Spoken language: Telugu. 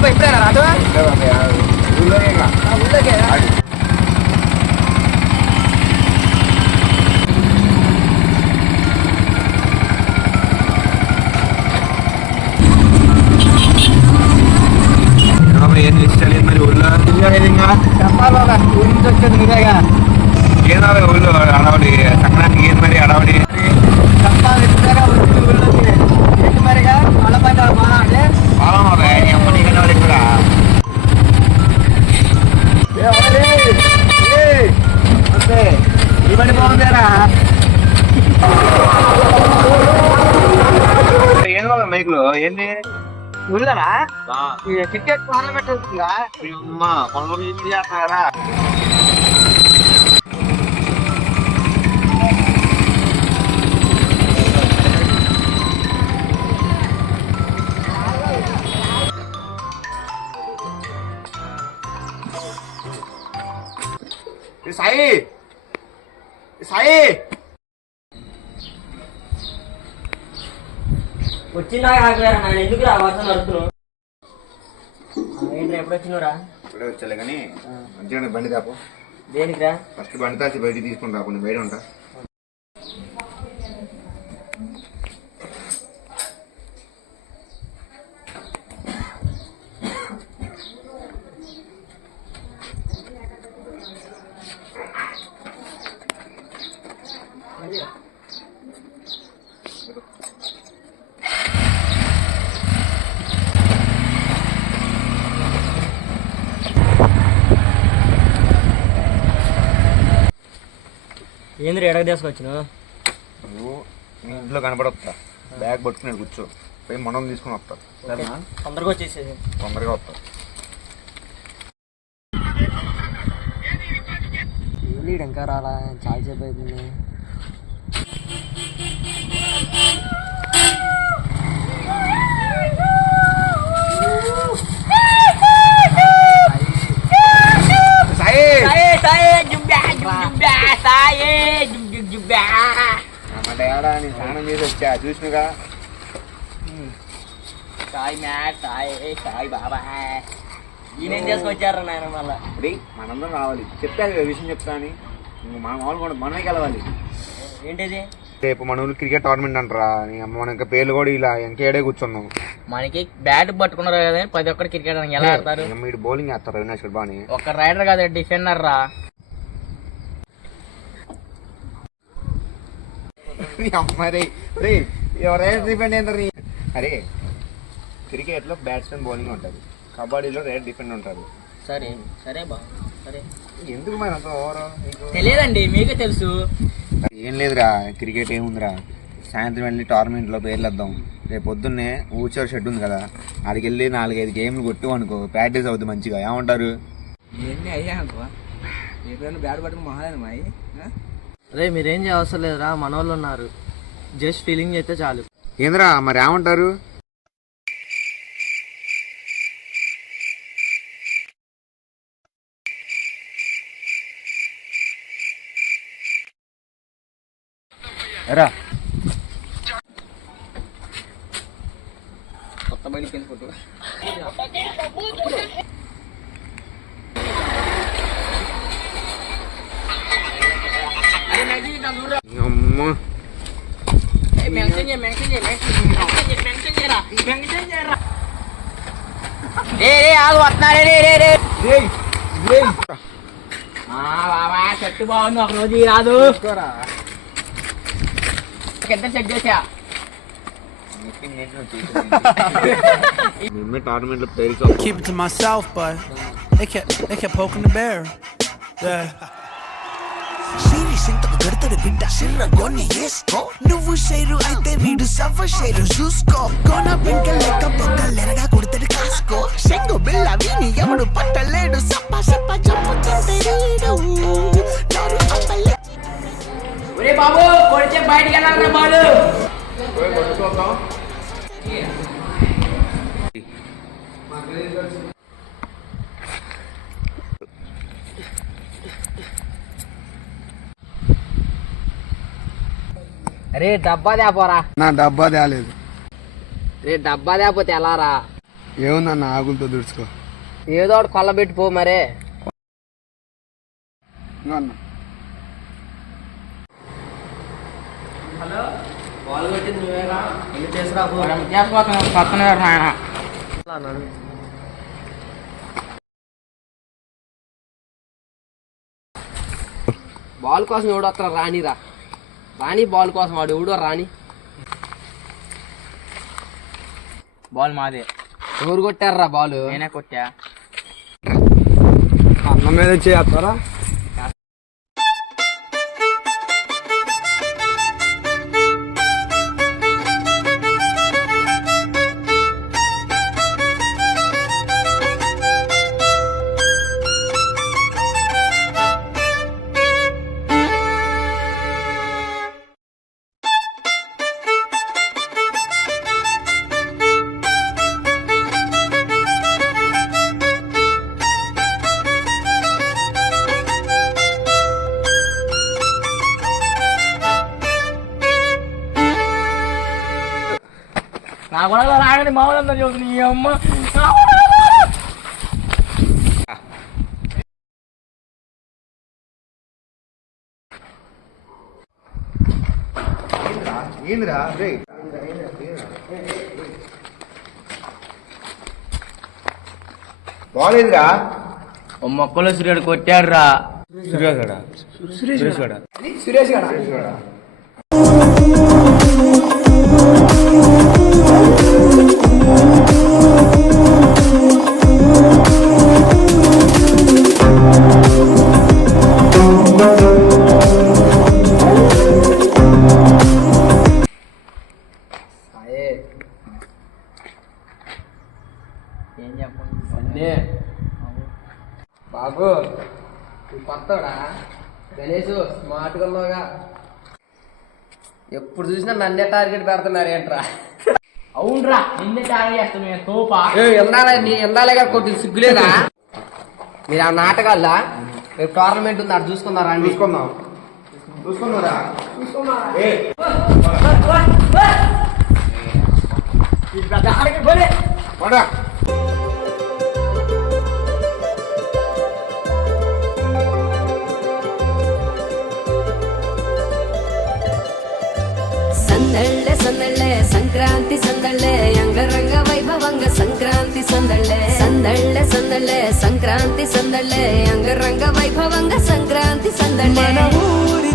బాబా ఎప్పుడైనా రాదు ఊళ్ళోకే ఏం చేయాలి మరి ఊళ్ళో చెప్పాలి బాబా ఊరి నుంచి వచ్చేది మీరేగా ఏదో ఊళ్ళో అడవడి సంక్రాంతికి ఏది మరి అడవడి చెప్పాలి ఎప్పుడైనా వచ్చి ఊళ్ళోకి ఏంటి మరిగా మళ్ళీ పైన బాగా అంటే అమ్మ నీకన్నా ఇక్కడ అంతే ఈ బండి బాగుందేరా ఏం కాదు మైకులు ఏంది ఊళ్ళోనా క్రికెట్ టోర్నమెంట్ ఉంటుందా అమ్మ మనలో ఏం చేస్తున్నారా సాయి సాయి వచ్చిందా ఎందుకు రా వర్షం నడుస్తున్నావు ఏంటి ఎప్పుడు వచ్చినరా ఇప్పుడే వచ్చాలే కానీ మంచిగా బండి దాపు దేనికి రా ఫస్ట్ బండి తాచి బయటికి తీసుకుని రాపు నేను బయట ఉంటా ఏంద్ర ఎడగ తీసుకొచ్చిన నువ్వు నీ ఇంట్లో కనపడొస్తా బ్యాగ్ పట్టుకుని కూర్చో పోయి మనం తీసుకుని వస్తా సరేనా తొందరగా వచ్చేసేది తొందరగా వస్తా ఏంటి ఇంకా రాలా చాలా సేపు అవుతుంది ఏడా నీ స్నానం చేసి వచ్చా చూసినగా సాయి మ్యాట్ సాయి సాయి బాబా ఈయనేం చేసుకొచ్చారు నాయన మళ్ళా అదే మనందరం రావాలి చెప్పాను కదా విషయం చెప్తా అని మన మామూలు కూడా మనమే గెలవాలి ఏంటిది రేపు మన ఊళ్ళు క్రికెట్ టోర్నమెంట్ అంటారా మన ఇంకా పేర్లు కూడా ఇలా ఇంకేడే కూర్చున్నాం మనకి బ్యాట్ పట్టుకున్నారు కదా ప్రతి ఒక్కరు క్రికెట్ ఎలా ఆడతారు మీరు బౌలింగ్ వేస్తారు అవినాష్ బాని ఒక రైడర్ కాదు డిఫెండర్ రా అమ్మాయి రే ఎవరైనా డిఫెండ్ ఏంటారు అరే క్రికెట్ లో బ్యాట్స్మెన్ బౌలింగ్ ఉంటుంది కబడ్డీలో రైడర్ డిఫెండ్ ఉంటారు సరే సరే బా సరే ఎందుకు మరి అంత ఓవర్ తెలియదండి మీకే తెలుసు ఏం లేదురా క్రికెట్ ఏముందిరా సాయంత్రం వెళ్ళి టోర్నమెంట్లో పేర్లు వద్దాం రేపు పొద్దున్నే ఊచర్ షెడ్ ఉంది కదా ఆడికి వెళ్ళి 4-5 గేమ్లు కొట్టు అనుకో ప్రాక్టీస్ అవుతుంది మంచిగా ఏమంటారు ఇవన్నీ అయ్యా అనుకో ఎప్పుడైనా బ్యాట్ పట్టుకుని మహాలేను మాయి అదే మీరేం చేయవసరం లేదురా మన వాళ్ళు ఉన్నారు జస్ట్ ఫీలింగ్ చేస్తే చాలు ఏంద్రా మరి ఏమంటారు ఎరా కొత్త బండికి ఫోటో అమ్మా చెట్టు బాగుంది ఒక రోజు రాదు ఎంత సెట్ చేసా టోర్నమెంట్ లో పేరు Keep it to myself, but they kept poking the bear. Yeah. గడతడు బిడ్డ సిర్ర గొన్ని వేసుకో నువ్వు షేరు అయితే వీడు సవ్వ షేరు చూసుకో కోన పింక లెక్క పొక్కలెరగా కొడతాడు కాసుకో శంగు బిల్ల వీని ఎవడు పట్టలేడు సప్ప సప్ప చంపుతుంటే ఒరే బాబు కొడితే బయటికి వెళ్ళాలరా బాలు అరే డబ్బా తేపోరా నా డబ్బా తేలేదు రే డబ్బా తేపోతే ఎలా రా ఏముందన్న ఆకులతో దుడుచుకో. ఏదో ఒకటి కొల్లబెట్టి పో మరే. హలో బాల్ కొట్టింది నువ్వేగా, వెళ్ళి చేసురా పో. పక్కన ఆయన అన్నాడు. బాల్ కోసం ఎవడు వస్తారా? రాణిరా రాణి బాల్ కోసం, వాడు ఎవడో రాణి. బాల్ మాదే. ఎవరు కొట్టారా బాల్? నేనే కొట్టా. అన్నం మీద చేస్తారా? నా కూడా రాగండి మామూలు చూస్తుంది నీ అమ్మ. ఏందిరా బాల్ ఏదిరా? మొక్కలో సూర్యుడు కొట్టాడు రా. సురేష్ గడా. ఏం చెప్పండి అన్నీ బాబు కొత్తడా గణేష్ స్మార్ట్గా ఉన్నావుగా. ఎప్పుడు చూసినా నన్నే టార్గెట్ పెడుతున్నారు ఏంట్రా? అవునరా, నిన్నే టార్గెట్ చేస్తాను నేను తోపా. ఎందాలేగా కొద్ది సిగ్గులేదా? మీరు ఆ నాటకాల్లా రేపు టోర్నమెంట్ ఉంది, అటు చూసుకున్నారా అండి? చూసుకున్నారా? ಸಂದಳ್ಳೆ ಸಂದಳ್ಳೆ ಸಂಕ್ರಾಂತಿ ಸಂದಳ್ಳೆ ಅಂಗರಂಗ ವೈಭವಂಗ ಸಂಕ್ರಾಂತಿ ಸಂದಳ್ಳೆ ಸಂದಳ್ಳೆ ಸಂದಳ್ಳೆ ಸಂಕ್ರಾಂತಿ ಸಂದಳ್ಳೆ ಅಂಗರಂಗ ವೈಭವಂಗ ಸಂಕ್ರಾಂತಿ ಸಂದಳ್ಳೆ మన ఊరి